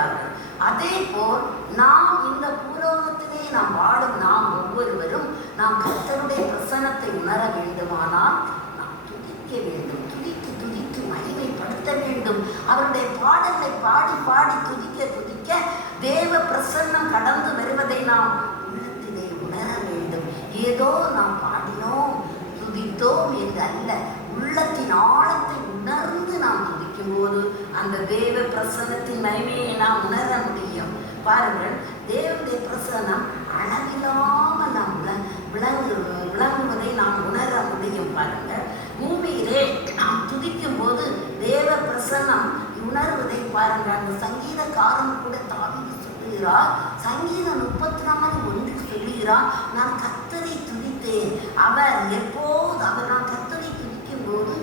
சொல்லுகிறார்கள். அதே போல் நாம் இந்த பூலோகத்திலே நாம் வாழும் நாம் ஒவ்வொருவரும் நாம் கர்த்தருடைய பிரசன்னத்தை உணர வேண்டுமானால் நாம் துதிக்க வேண்டும். துதித்து துதித்து மகிமைப்படுத்த வேண்டும். அவருடைய பாடலை பாடி பாடி துதிக்க துதிக்க தேவ பிரசன்னம் கடந்து வருவதை நாம் உள்ளத்திலே உணர வேண்டும். ஏதோ நாம் பாடினோம் துதித்தோம் என்று அல்ல, உள்ளத்தின் ஆழத்தை உணர்ந்து நாம் துதிக்கும் போது அந்த தேவ பிரசன்னத்தின் மகிமையை நாம் உணர முடியும். பாருங்கள், தேவனுடைய பிரசன்னம் அளவில்லாமல் நாம் விளங்குவதை நாம் உணர முடியும். பாருங்கள், பூமியிலே நாம் துதிக்கும் போது தேவ பிரசன்னம் உணர்வதை பாருங்கள். அந்த சங்கீதக்காரன் கூட தாவீது சொல்லுகிறார், சங்கீதம் 34:1 சொல்லுகிறார், நான் கர்த்தரை துதித்தேன். அவர் நான் கர்த்தரை துதிக்கும் போது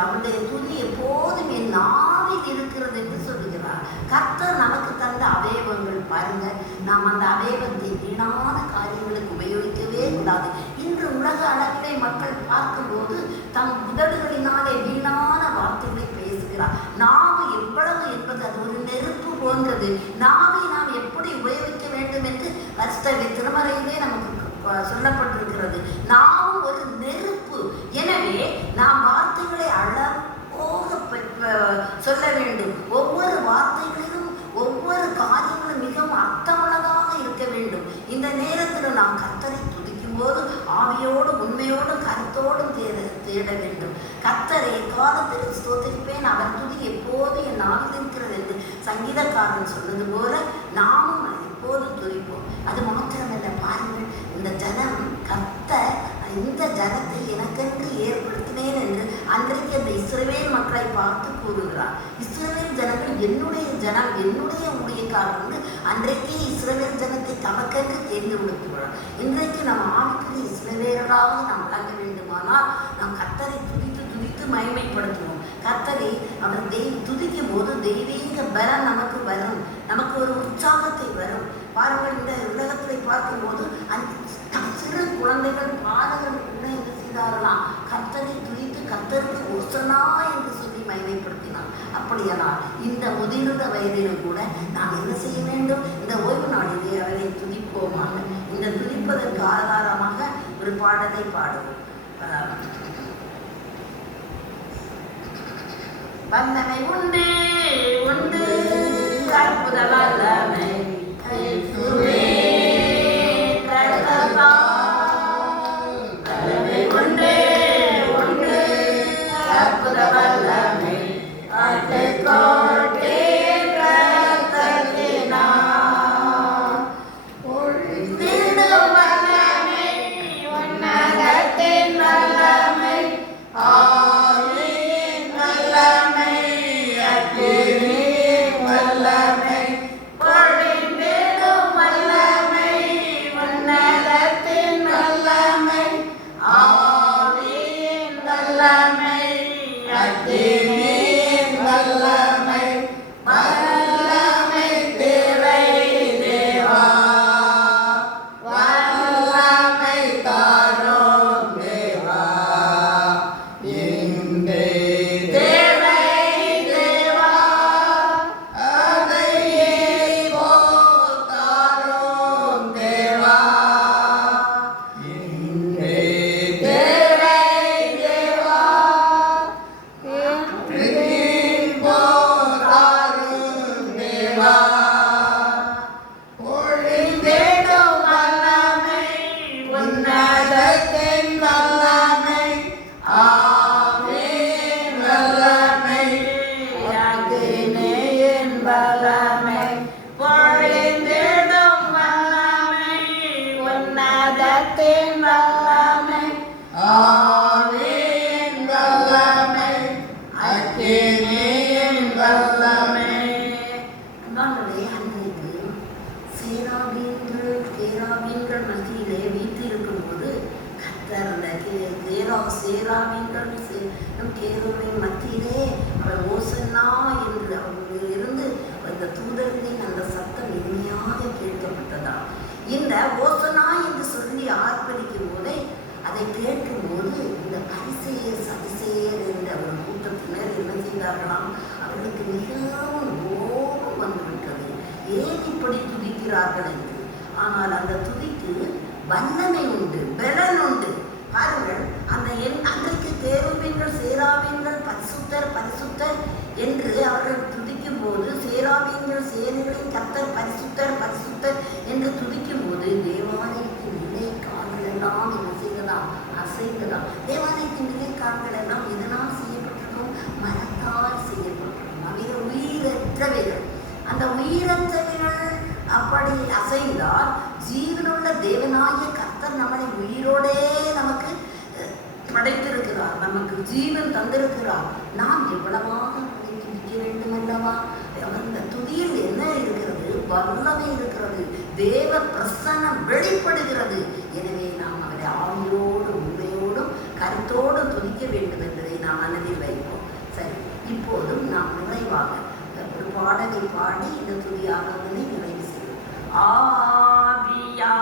அவருடைய துதி எப்போதும் என் நாவில் இருக்கிறது என்று சொல்லுகிறார். கர்த்தர் நமக்கு தந்த அவயவங்கள் பாருங்க, நாம் அந்த அவயவத்தை வீணான காரியங்களுக்கு உபயோகிக்கவே கூடாது. இன்று உலக அளவிலே மக்கள் பார்க்கும்போது தம் உதடுகளினாலே வீணான வார்த்தைகளை பேசுகிறார். நாவு எவ்வளவு என்பது அது ஒரு நெருப்பு போன்றது. நாவை நாம் எப்படி உபயோகிக்க வேண்டும் என்று திருமறையிலே நமக்கு சொல்லப்பட்டிருக்கிறது. நாவும் ஒரு நெருப்பு. எனவே நாம் வார்த்தைகளை அழகோக சொல்ல வேண்டும். ஒவ்வொரு வார்த்தைகளிலும் ஒவ்வொரு காரியங்களும் மிகவும் அர்த்தமுள்ளதாக இருக்க வேண்டும். இந்த நேரத்தில் நாம் கர்த்தரை துதிக்கும் போது ஆவியோடு உண்மையோடும் கருத்தோடும் தேட வேண்டும். கர்த்தரை எக்காலத்தில் ஸ்தோத்திரிப்பேன், அவர் துதி எப்போது என் நாவில் இருக்கிறது என்று சங்கீதக்காரன் சொன்னது போல நாமும் எப்போது துதிப்போம். அது மாத்திரமல்ல, பாருங்கள், இந்த ஜனம் கர்த்தர் இந்த ஜனத்தை எனக்கென்று ஏற்படுத்தினேன் என்று அன்றைக்கு அந்த இஸ்ரவேல் மக்களை பார்த்து கூறுகிறார். இஸ்ரவேல் ஜனங்கள் என்னுடைய ஜனம், என்னுடைய ஊழியக்காரர் என்று அன்றைக்கே இஸ்ரவேல் ஜனத்தை தமக்கென்று தேர்ந்தெடுத்துள்ளார். இன்றைக்கு நாம் ஆவிக்குரிய இஸ்ரவேலராக நாம் விளங்க வேண்டுமானால் நாம் கர்த்தரை துதித்து துதித்து மகிமைப்படுத்துவோம். கர்த்தரை அவர் துதிக்கும் போது தெய்வீக பலம் நமக்கு வரும், நமக்கு ஒரு உற்சாகத்தை வரும். பாருங்கள், இந்த உலகத்தை பார்க்கும்போது அந்த சிறு குழந்தைகள் பாடகர்கள் கூட என்ன செய்தார்களாம், கர்த்தரை துதித்து கர்த்தருக்கு ஒசனா என்று சொல்லி மகிமைப்படுத்தினார். அப்படியானால் இந்த முதிர்ந்த வயதிலும் கூட நாம் என்ன செய்ய வேண்டும்? இந்த ஓய்வு நாளிலே அவரை துதிப்போமாக. இந்த துதிப்பதற்கு ஆதாரமாக ஒரு பாடலை பாடுவோம். வந்தனை உண்டு உண்டு அற்புத வல்லமை மத்தியிலே அவர் ஓசன்னா என்று இருந்து அந்த தூதர் துதிக்கிறார்கள் என்று. ஆனால் அந்த துதிக்கு வல்லமை உண்டு, பலன் உண்டு. பாருங்கள், அந்த அன்றைக்கு கேருபீன்கள் சேராபீன்கள் பரிசுத்தர் பரிசுத்தர் என்று அவர்கள் துதிக்கும் போது, சேராபீன்கள் சேனைகளின் கர்த்தர் பரிசுத்தர் பரிசுத்தர் என்று துதிக்கும் போது தேவாலயத்தின் நிலைக்கால்கள் எல்லாம் என்ன செய்யலாம்? அசைந்ததாம். தேவாலயத்தின் நிலைக்கால்கள் எல்லாம் எதனால் செய்யப்பட்டிருக்கும்? மரத்தால் செய்யப்பட்டிருக்கும். அவை உயிரற்றவைகள். அந்த உயிரற்றவைகள் அப்படி அசைந்தால் ஜீவனுள்ள தேவனாகிய கர்த்தர் நம்மளை உயிரோடே நமக்கு படைத்திருக்கிறார், நமக்கு ஜீவன் தந்திருக்கிறார். நாம் எவ்வளவாக துதிக்க வேண்டும் அல்லவா? அந்த துதியில் என்ன இருக்கிறது? வல்லமை இருக்கிறது, தேவ பிரசன்னம் வெளிப்படுகிறது. எனவே நாம் அவரை ஆவியோடும் உண்மையோடும் கருத்தோடு துதிக்க வேண்டும் என்பதை நாம் மனதில் வைப்போம். சரி, இப்போதும் நாம் நிறைவாக ஒரு பாடலை பாடி இந்த துதி ஆராதனை நிறைவு செய்வோம். ஆவியா